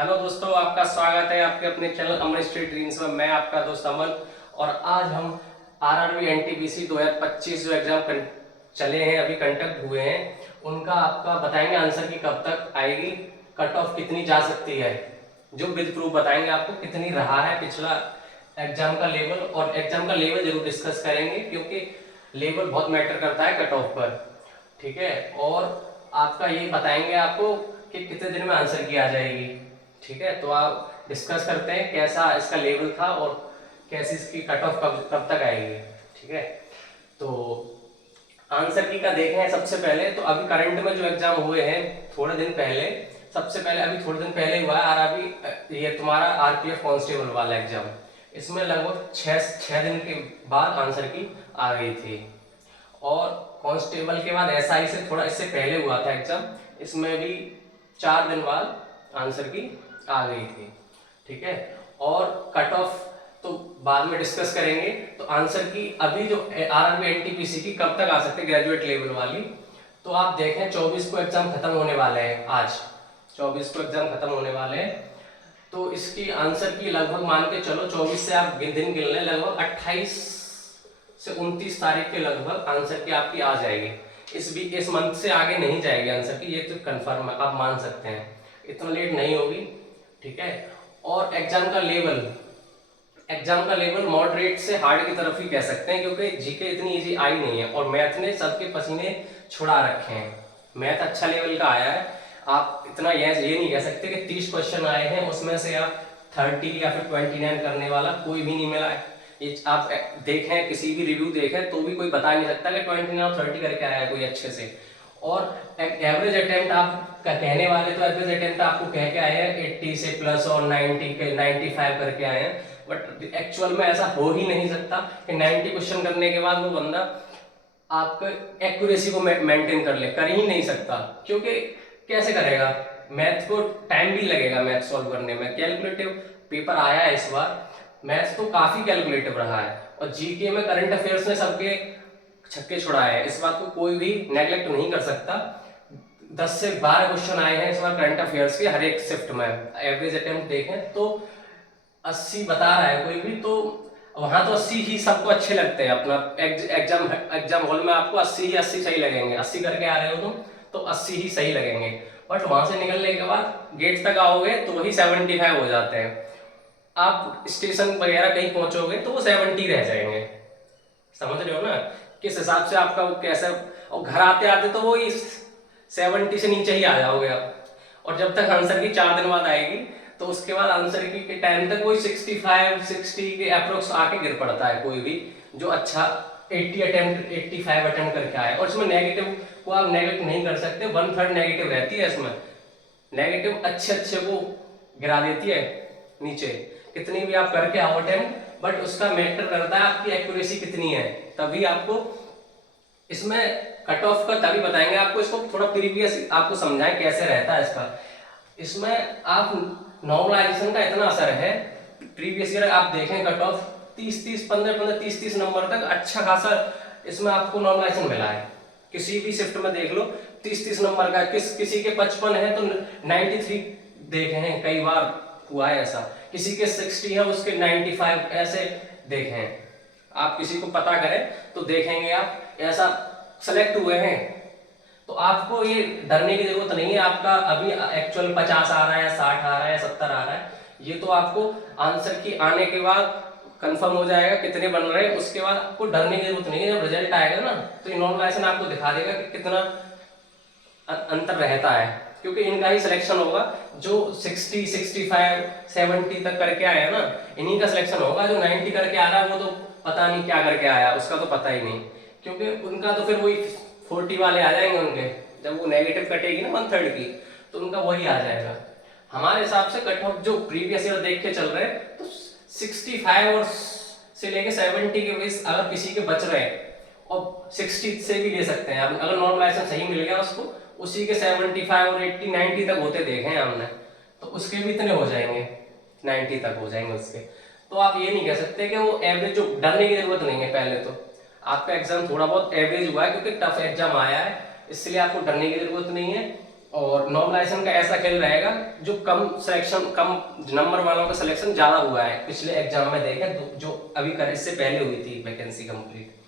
Hello दोस्तों, आपका स्वागत है आपके अपने चैनल अमन स्ट्रीट ड्रीम्स में। मैं आपका दोस्त अमन और आज हम आरआरबी एनटीपीसी 2025 जो एग्जाम चले हैं, अभी कंडक्ट हुए हैं, उनका आपका बताएंगे आंसर की कब तक आएगी, कट ऑफ कितनी जा सकती है, जो विद प्रूफ बताएंगे आपको कितनी रहा है पिछला एग्जाम का लेवल। और एग्जाम का लेवल जरूर डिस्कस करेंगे क्योंकि लेवल बहुत मैटर करता है कट ऑफ पर। ठीक है, और आपका ये बताएंगे आपको कि कितने दिन में आंसर की आ जाएगी। ठीक है, तो आप डिस्कस करते हैं कैसा इसका लेवल था और कैसी इसकी कट ऑफ कब कब तक आएगी। ठीक है, तो आंसर की का देखें सबसे पहले तो अभी करंट में जो एग्जाम हुए हैं थोड़े दिन पहले, सबसे पहले अभी थोड़े दिन पहले हुआ है आरआरबी, ये तुम्हारा आरपीएफ कांस्टेबल वाला एग्जाम। इसमें लगभग छह दिन के बाद आंसर की आ गई थी। और कांस्टेबल के बाद एसआई से थोड़ा इससे पहले हुआ था एग्जाम, इसमें भी 4 दिन बाद आंसर की आ गई थी। ठीक है, और कट ऑफ तो बाद में डिस्कस करेंगे। तो आंसर की अभी जो आरआरबी एनटीपीसी की कब तक आ सकते हैं ग्रेजुएट लेवल वाली, तो आप देखें 24 को एग्जाम खत्म होने वाले हैं। आज 24 को एग्जाम खत्म होने वाले हैं, तो इसकी आंसर की लगभग मान के चलो 24 से आप दिन गिन लें, लगभग 28 से 29 तारीख के लगभग आंसर की आपकी आ जाएगी। इस मंथ से आगे नहीं जाएगी आंसर की, ये तो कंफर्म है, आप मान सकते हैं, इतना लेट नहीं होगी। ठीक है, और एग्जाम का लेवल मॉडरेट से हार्ड की तरफ ही कह सकते हैं क्योंकि जीके इतनी इजी आई नहीं है और मैथ ने सबके पसीने छुड़ा रखे हैं। मैथ अच्छा लेवल का आया है, आप इतना ये नहीं कह सकते कि 30 क्वेश्चन आए हैं उसमें से आप 30 या फिर 29 करने वाला कोई भी नहीं मिला है। ये आप देखें, किसी भी रिव्यू देखें तो भी कोई बता नहीं सकता कि 29 और 30 करके आया है कोई अच्छे से। और एवरेज अटेम्प्ट आप कहने वाले तो एवरेज अटेम्प्ट आपको कह के आए हैं 80 से प्लस और 90 के 95 करके आए हैं, बट एक्चुअल में ऐसा हो ही नहीं सकता कि 90 क्वेश्चन करने के बाद वो बंदा आपको एक्यूरेसी को मेंटेन कर ही नहीं सकता। क्योंकि कैसे करेगा, मैथ को टाइम भी लगेगा मैथ सॉल्व करने में। कैलकुलेटिव पेपर आया है इस बार, मैथ तो काफी कैलकुलेटिव रहा है, और जीके में करंट अफेयर्स ने सबके छक्के छुड़ाए हैं, इस बात को कोई भी नेग्लेक्ट नहीं कर सकता। 10 से 12 क्वेश्चन आए हैं इस बार करंट अफेयर्स के हर एक शिफ्ट में। एवरेज अटेम्प्ट देखें तो 80 बता रहा है कोई भी, तो वहां तो 80 ही सबको अच्छे लगते हैं। अपना एग्जाम हॉल में आपको 80 ही 80 सही लगेंगे, 80 करके आ रहे हो तुम तो 80 ही सही लगेंगे। बट वहां से निकलने के बाद गेट तक आओगे तो वही 75 हो जाते हैं। आप स्टेशन वगैरह कहीं पहुंचोगे तो वो 70 रह जाएंगे। समझ रहे हो ना किस हिसाब से आपका वो कैसा। और घर आते आते तो वो 70 से नीचे ही आ जाओगे आप। और जब तक आंसर की 4 दिन बाद आएगी तो उसके बाद आंसर की के टाइम तक वही 65 60 के अप्रोक्स आके गिर पड़ता है कोई भी जो अच्छा 85 अटेम्प्ट करके आए। और इसमें नेगेटिव को आप नेगलेक्ट नहीं कर सकते, 1/3 नेगेटिव रहती है इसमें। नेगेटिव अच्छे को गिरा देती है नीचे, कितनी भी आप करके आओ अटेम्प्ट, बट उसका मैटर करता है आपकी एक्यूरेसी कितनी है। तभी आपको इसमें कट ऑफ का तभी बताएंगे आपको, इसको थोड़ा प्रीवियस आपको समझाएं कैसे रहता है इसका। इसमें आप नॉर्मलाइजेशन का इतना असर है, प्रीवियस ईयर आप देखें कट ऑफ 30 नंबर तक अच्छा खासा इसमें आपको नॉर्मलाइजेशन मिला है। किसी भी शिफ्ट में देख लो 30 नंबर का, किसी के 55 है तो 93 देखे हैं, कई बार हुआ है ऐसा। किसी के 60 है उसके 95 ऐसे देखे हैं। आप किसी को पता करें तो देखेंगे आप ऐसा सेलेक्ट हुए हैं। तो आपको ये डरने की जरूरत नहीं है, आपका अभी एक्चुअल 50 आ रहा है या 60 आ रहा है या 70 आ रहा है, ये तो आपको आंसर की आने के बाद कंफर्म हो जाएगा कितने बन रहे हैं। उसके बाद आपको डरने की जरूरत नहीं है, जब रिजल्ट आएगा ना तो नॉर्मलाइजेशन आपको दिखा देगा कि कितना अंतर रहता है। क्योंकि इनका ही सिलेक्शन होगा, जो 60 65 70 तक करके आया है ना, इन्हीं का सिलेक्शन होगा। जो 90 करके आ रहा है वो तो पता नहीं क्या करके आया, उसका तो पता ही नहीं। क्योंकि उनका तो फिर वही 40 वाले आ जाएंगे उनके, जब वो नेगेटिव कटेगी ना 1/3 की तो उनका वही आ जाएगा। हमारे हिसाब से कट ऑफ जो प्रीवियस ईयर देख के चल रहे हैं तो 65 और से लेके 70 के बीच अगर किसी के बच रहे हैं, और 60 से भी ले सकते हैं अगर नॉर्मलाइजेशन सही मिल गया उसको, उसी के 75 और 80 90 तक होते देखे हैं हमने, तो उसके भी इतने हो जाएंगे, 90 तक हो जाएंगे उसके। तो आप ये नहीं कह सकते कि वो एवरेज, जो डरने की जरूरत नहीं है। पहले तो आपका एग्जाम थोड़ा बहुत एवरेज हुआ है क्योंकि टफ एग्जाम आया है, इसलिए आपको डरने की जरूरत नहीं है। और नॉर्मलाइजेशन का ऐसा खेल रहेगा जो कम सिलेक्शन, कम नंबर वालों का सिलेक्शन ज्यादा हुआ है पिछले एग्जाम में देखें जो अभी कर इससे पहले हुई थी वैकेंसी कंप्लीट।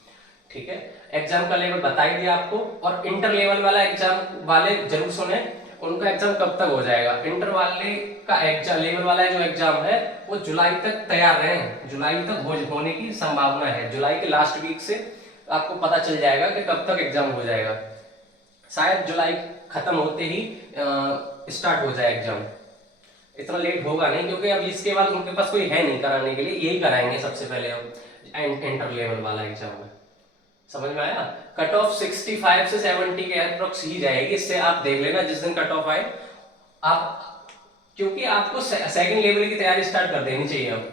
ठीक है, एग्जाम का लेवल बता ही दिया आपको। और इंटर लेवल वाला एग्जाम वाले जरूर सुने, उनका एग्जाम कब तक हो जाएगा। इंटर वाले का एग्जाम, लेवल वाला जो एग्जाम है वो जुलाई तक तैयार रहें, जुलाई तक होने की संभावना है। जुलाई के लास्ट वीक से आपको पता चल जाएगा कि कब तक एग्जाम हो जाएगा। शायद जुलाई खत्म होते ही स्टार्ट हो जाए एग्जाम, इतना लेट होगा नहीं, क्योंकि अब इसके बाद उनके पास कोई है नहीं कराने के लिए, यही कराएंगे सबसे पहले अब इंटर लेवल वाला एग्जाम में। समझ में आया। कट ऑफ 65 से 70 के अप्रोक्स ही जाएगी, इससे आप देख लेना जिस दिन कट ऑफ आए आप, क्योंकि आपको सेकंड लेवल की तैयारी स्टार्ट कर देनी चाहिए अब,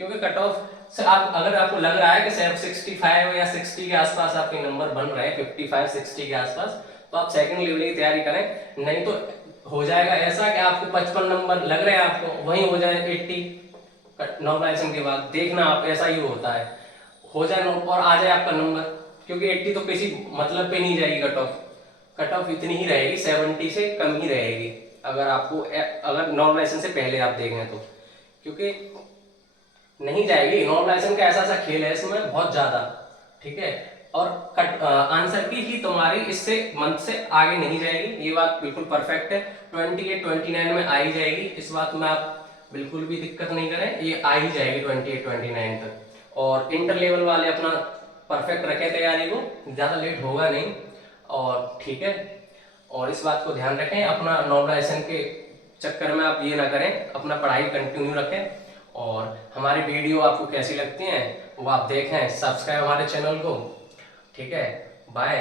क्योंकि कट ऑफ से आप अगर आपको लग रहा है कि 65 या 60 के आसपास आपके नंबर बन रहे हैं, 55-60 के आसपास, तो आप सेकंड लेवल की तैयारी करें। नहीं तो हो जाएगा ऐसा कि आपको 55 नंबर लग रहे हैं, आपको वहीं हो जाए 80 नॉर्मलाइजेशन के बाद। देखना आप, ऐसा ही होता है, हो जाए और आ जाए आपका नंबर, क्योंकि 80 तो किसी मतलब पे नहीं जाएगी कट ऑफ। कट ऑफ इतनी ही रहेगी, 70 से कम ही रहेगी अगर आपको, अगर नॉर्मलाइजेशन से पहले आप देखें तो, क्योंकि नहीं जाएगी। नॉर्मलाइजेशन का ऐसा खेल है इसमें बहुत ज्यादा। ठीक है, और आंसर की ही तुम्हारी इससे मंथ से आगे नहीं जाएगी, ये बात बिल्कुल परफेक्ट है। 28-29 में आ ही जाएगी, इस बात में आप बिल्कुल भी दिक्कत नहीं करें, ये आ ही जाएगी 28-29 तक। और इंटर लेवल वाले अपना परफेक्ट रखें तैयारी को, ज़्यादा लेट होगा नहीं। और ठीक है, और इस बात को ध्यान रखें, अपना नॉर्मलाइजेशन के चक्कर में आप ये ना करें, अपना पढ़ाई कंटिन्यू रखें। और हमारी वीडियो आपको कैसी लगती हैं वो आप देखें, सब्सक्राइब हमारे चैनल को। ठीक है, बाय।